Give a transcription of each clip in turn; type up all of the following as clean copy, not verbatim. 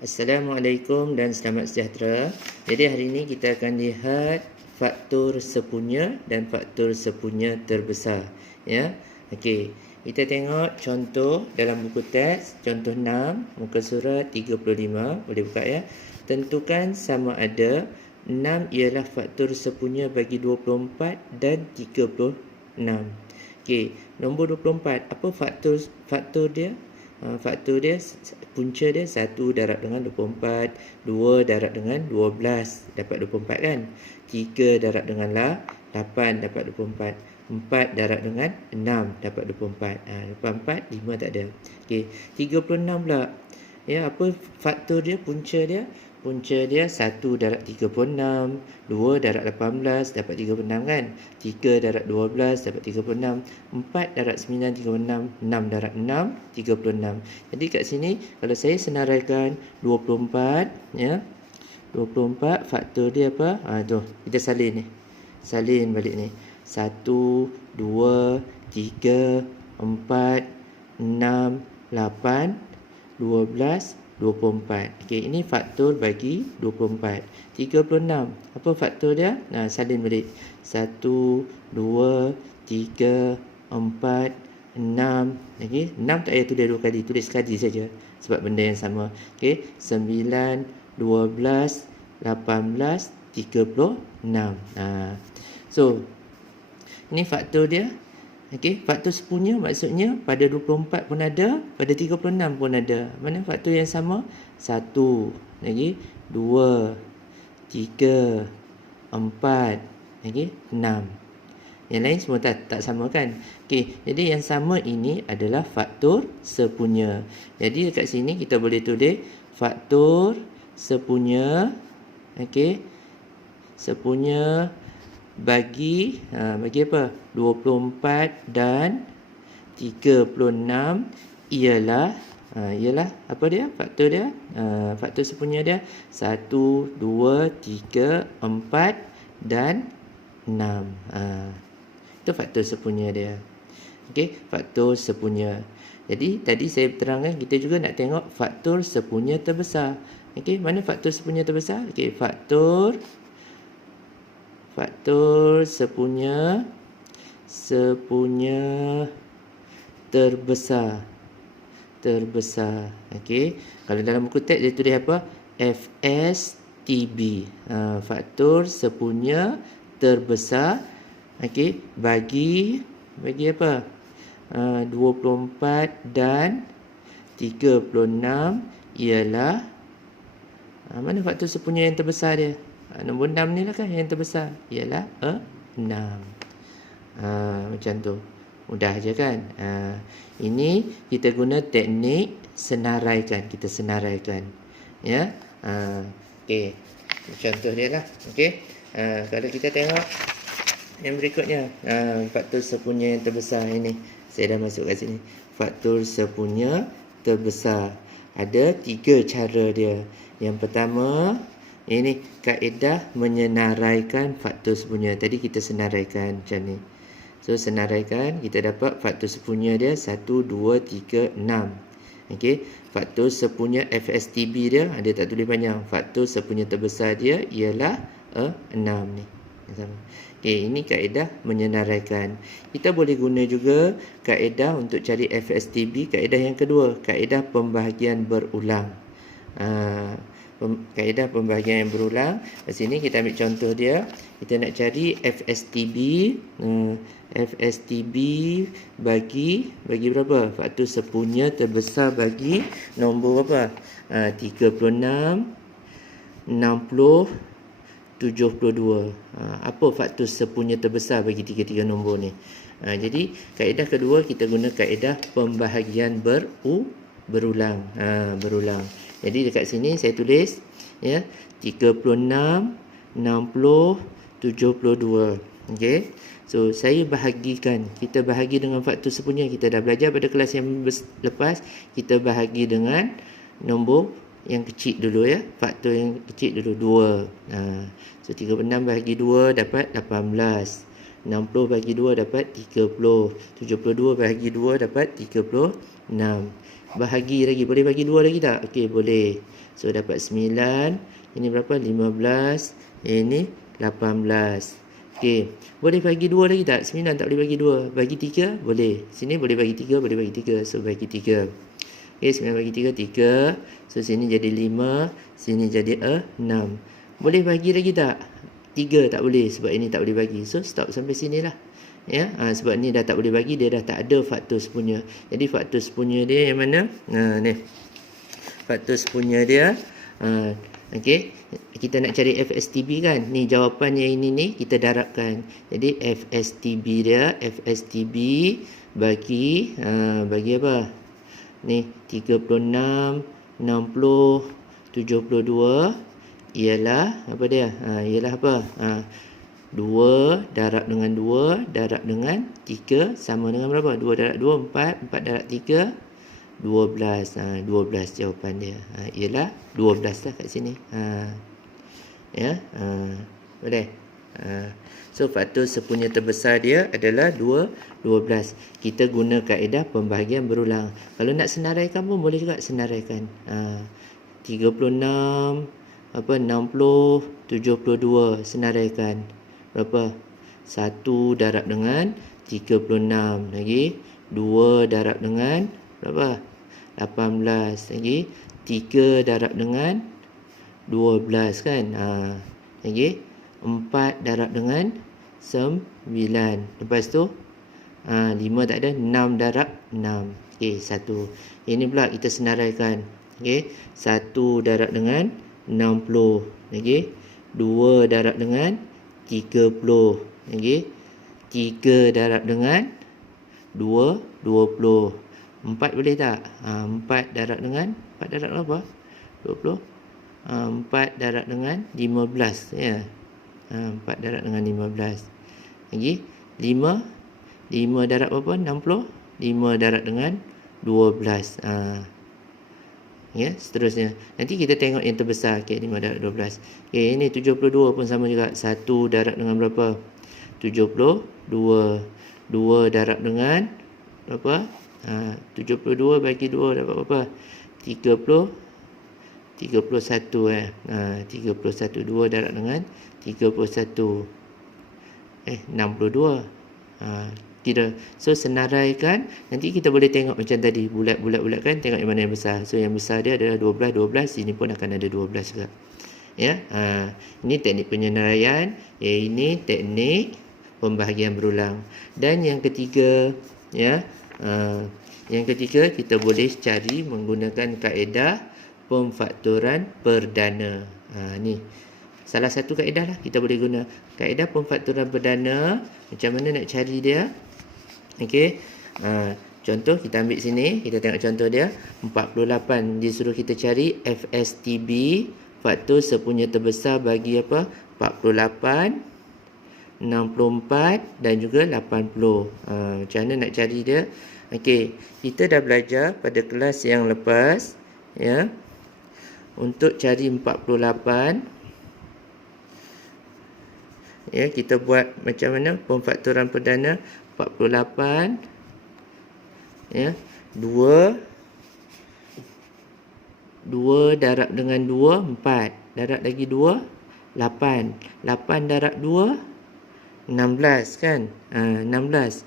Assalamualaikum dan selamat sejahtera. Jadi hari ini kita akan lihat faktor sepunya dan faktor sepunya terbesar. Ya. Okey. Kita tengok contoh dalam buku teks, contoh 6, muka surat 35, boleh buka ya. Tentukan sama ada 6 ialah faktor sepunya bagi 24 dan 36. Okey, nombor 24, apa faktor dia? Faktor dia, punca dia 1 darab dengan 24, 2 darab dengan 12 dapat 24 kan, 3 darab dengan 8 dapat 24, 4 darab dengan 6 dapat 24. Lepas 4, 5 tak ada. Okey, 36 pula. Ya, apa faktor dia, punca dia? Punca dia 1 darab 36, 2 darab 18 dapat 36 kan, 3 darab 12 dapat 36, 4 darab 9 36, 6 darab 6 36. Jadi kat sini kalau saya senaraikan 24 ya. 24 faktor dia apa? Tu kita salin ni. Salin balik ni. 1 2 3 4 6 8 12 24. Okey, ini faktor bagi 24. 36. Apa faktor dia? Salin balik. 1 2 3 4 6. Okey, 6 tak payah tulis 2 kali, tulis sekali saja sebab benda yang sama. Okey, 9 12 18 36. So, ini faktor dia. Okey, faktor sepunya maksudnya pada 24 pun ada, pada 36 pun ada. Mana faktor yang sama? 1, lagi 2, 3, 4, lagi 6. Yang lain semua tak sama kan? Okey, jadi yang sama ini adalah faktor sepunya. Jadi dekat sini kita boleh tulis faktor sepunya, okey, sepunya bagi apa? 24 dan 36 ialah apa dia? Faktor dia. Faktor sepunya dia 1 2 3 4 dan 6. Itu faktor sepunya dia. Okey, faktor sepunya. Jadi tadi saya terangkan kita juga nak tengok faktor sepunya terbesar. Okey, mana faktor sepunya terbesar? Okey, faktor sepunya terbesar. Okey, kalau dalam buku teks dia tulis apa? FSTB. Faktor sepunya terbesar. Okey, bagi apa? 24 dan 36 ialah mana faktor sepunya yang terbesar dia? Nombor 6 ni lah kan yang terbesar. Ialah 6. Macam tu. Mudah je kan? Ini kita guna teknik senaraikan. Kita senaraikan. Ya. Okey. Contoh dia lah. Okey. Kalau kita tengok yang berikutnya. Faktor sepunya yang terbesar ini. Saya dah masuk kat sini. Faktor sepunya terbesar. Ada 3 cara dia. Yang pertama, ini kaedah menyenaraikan faktor sepunya. Tadi kita senaraikan macam ni. So, senaraikan, kita dapat faktor sepunya dia 1, 2, 3, 6. Okey, faktor sepunya FSTB dia, dia tak tulis panjang. Faktor sepunya terbesar dia ialah 6 ni. Okey, ini kaedah menyenaraikan. Kita boleh guna juga kaedah untuk cari FSTB. Kaedah yang kedua, kaedah pembahagian berulang. Kaedah pembahagian yang berulang. Di sini kita ambil contoh dia. Kita nak cari FSTB. FSTB bagi berapa? Faktor sepunya terbesar bagi nombor apa? 36, 60, 72. Apa faktor sepunya terbesar bagi tiga-tiga nombor ni? Jadi kaedah kedua kita guna kaedah pembahagian berulang. Berulang. Jadi dekat sini saya tulis ya 36, 60, 72. Okey. So saya bahagikan. Kita bahagi dengan faktor sepunya. Kita dah belajar pada kelas yang lepas. Kita bahagi dengan nombor yang kecil dulu ya. Faktor yang kecil dulu 2. So 36 bahagi 2 dapat 18. 60 bagi 2 dapat 30. 72 bagi 2 dapat 36. bahagi lagi. Boleh bagi 2 lagi tak? Okey, boleh. So, dapat 9. Ini berapa? 15. Ini 18. Okey. Boleh bagi 2 lagi tak? 9 tak boleh bagi 2. Bagi 3? Boleh. Sini boleh bagi 3, boleh bagi 3. So, bagi 3. Okey, 9 bagi 3, 3. So, sini jadi 5. Sini jadi 6. Boleh bagi lagi tak? 3 tak boleh sebab ini tak boleh bagi. So, stop sampai sini lah. Ya, sebab ni dah tak boleh bagi, dia dah tak ada faktor sepunya. Jadi faktor sepunya dia yang mana? Ni. Faktor sepunya dia okey, kita nak cari FSTB kan. Ni jawapan yang ini ni kita darabkan. Jadi FSTB dia, FSTB bagi bagi apa? Ni 36, 60, 72 ialah apa dia? Ialah apa? 2 darab dengan 2 darab dengan 3 sama dengan berapa? 2 darab 2, 4. 4 darab 3, 12. 12 jawapan dia. Ialah 12 lah kat sini. Ya. Boleh? So, faktor sepunya terbesar dia adalah 12. Kita guna kaedah pembahagian berulang. Kalau nak senaraikan pun boleh juga senaraikan. 36, 60, 72. Senaraikan. Berapa? 1 darab dengan 36 lagi. 2 darab dengan berapa? 18 lagi. 3 darab dengan 12 kan. Lagi 4 darab dengan 9. Lepas tu 5 tak ada, 6 darab 6. Okey, 1. Ini pula kita senaraikan. Okey, 1 darab dengan 60 lagi. 2 darab dengan 30 lagi. 3 darab dengan 2, 20. 4 boleh tak? 4 darab dengan 4 darab apa? 20. 4 darab dengan 15 ya. 4 darab dengan 15. Lagi 5. 5 darab apa? 60. 5 darab dengan 12. Ya, seterusnya. Nanti kita tengok yang terbesar. Okey, 5 darab 12. Okey, ini 72 pun sama juga. 1 darab dengan berapa? 72. 2 darab dengan berapa? 72 bagi 2 dapat berapa? 30. 31 31. 2 darab dengan 31. 62. Tidak. So, senaraikan. Nanti kita boleh tengok macam tadi. Bulat-bulat kan. Tengok yang mana yang besar. So, yang besar dia adalah 12. 12. Sini pun akan ada 12 juga. Ya. Ini teknik penyenaraian. Ini teknik pembahagian berulang. Dan yang ketiga. Ya. Yang ketiga, kita boleh cari menggunakan kaedah pemfaktoran perdana. Ni. Salah satu kaedah lah kita boleh guna. Kaedah pemfaktoran perdana. Macam mana nak cari dia? Okey. Contoh kita ambil sini, kita tengok contoh dia. 48 dia suruh kita cari FSTB, faktor sepunya terbesar bagi apa? 48, 64 dan juga 80. Macam mana nak cari dia? Okey, kita dah belajar pada kelas yang lepas ya. Untuk cari 48 ya, kita buat macam mana pemfaktoran perdana. 48 ya, 2 darab dengan 2, 4. Darab lagi 2, 8. 8 darab 2, 16 kan. 16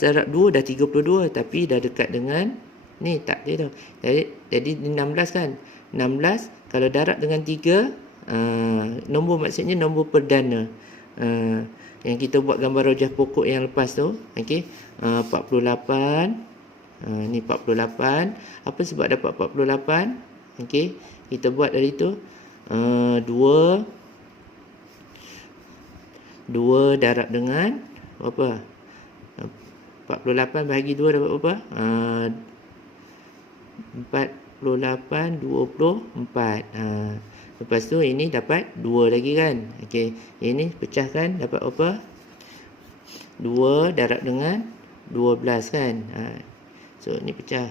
darab 2 dah 32. Tapi dah dekat dengan ni, tak dia tu. Jadi 16 kan. 16 kalau darab dengan 3, nombor maksudnya nombor perdana. Yang kita buat gambar rojah pokok yang lepas tu. Okey. 48. Ni 48. Apa sebab dapat 48? Okey. Kita buat dari tu. 2 darab dengan berapa? 48 bahagi 2 dapat berapa? 48, 24. Lepas tu ini dapat 2 lagi kan. Okey, ini pecahkan dapat apa? 2 darab dengan 12 kan. So ni pecah.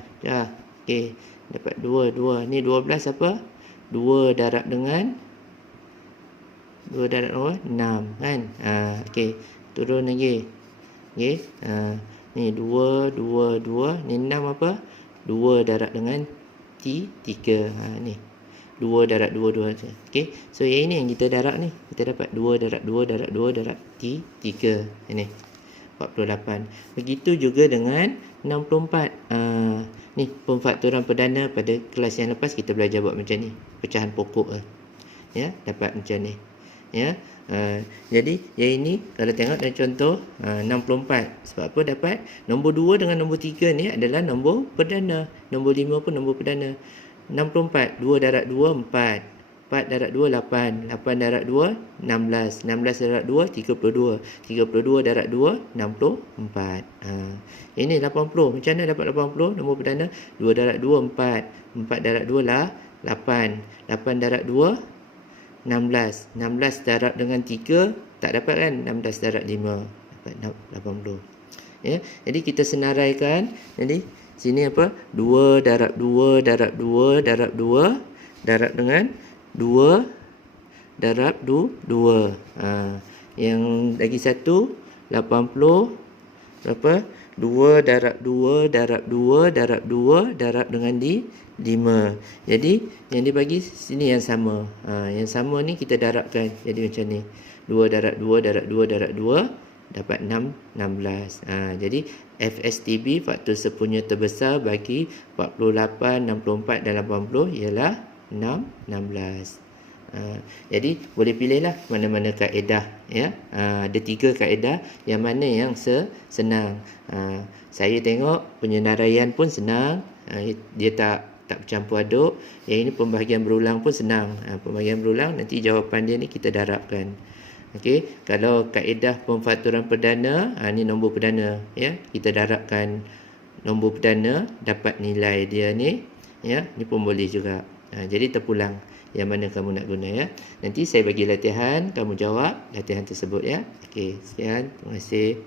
Okey, dapat 2. Ni 12 apa? 2 darab dengan 2 darab apa? 6 kan. Okey, turun lagi. Okey. Ni 2. Ni 6 apa? 2 darab dengan 3. Ni 2 darab 2 je. Okey. So yang ini yang kita darab ni. Kita dapat 2 darab 2 darab 2 darab 3. Ini 48. Begitu juga dengan 64. Ni pemfaktoran perdana pada kelas yang lepas kita belajar buat macam ni. Pecahan pokok ya, dapat macam ni. Ya. Jadi yang ini kalau tengok dalam contoh 64. Sebab apa dapat nombor 2 dengan nombor 3 ni adalah nombor perdana. Nombor 5 pun nombor perdana. 64, 2 darab 2 4. 4 darab 2 8. 8 darab 2 16. 16 darab 2 32. 32 darab 2 64. Ini 80. Macam mana dapat 80? Nombor perdana 2 darab 2 4. 4 darab 2 lah 8. 8 darab 2 16. 16 darab dengan 3 tak dapat kan? 16 darab 5 dapat 80. Ya, jadi kita senaraikan. Jadi sini apa? 2 darab 2 darab 2 darab 2 darab dengan 2 darab 2. Yang lagi satu 80 berapa? 2 darab 2 darab 2 darab 2 darab dengan 5. Jadi yang dibagi sini yang sama. Yang sama ni kita darabkan. Jadi macam ni. 2 darab 2 darab 2 darab 2 dapat 16. Jadi FSTB faktor sepunya terbesar bagi 48, 64 dan 80 ialah 16. Jadi boleh pilihlah mana-mana kaedah ya. Ada 3 kaedah yang mana yang senang. Saya tengok penyenaraian pun senang. Dia tak bercampur aduk. Yang ini pembahagian berulang pun senang. Pembahagian berulang nanti jawapan dia ni kita darabkan. Okey, kalau kaedah pemfaktoran perdana, ni nombor perdana ya. Kita darabkan nombor perdana dapat nilai dia ni ya. Ni pun boleh juga. Jadi terpulang yang mana kamu nak guna ya. Nanti saya bagi latihan, kamu jawab latihan tersebut ya. Okey, sekian. Terima kasih.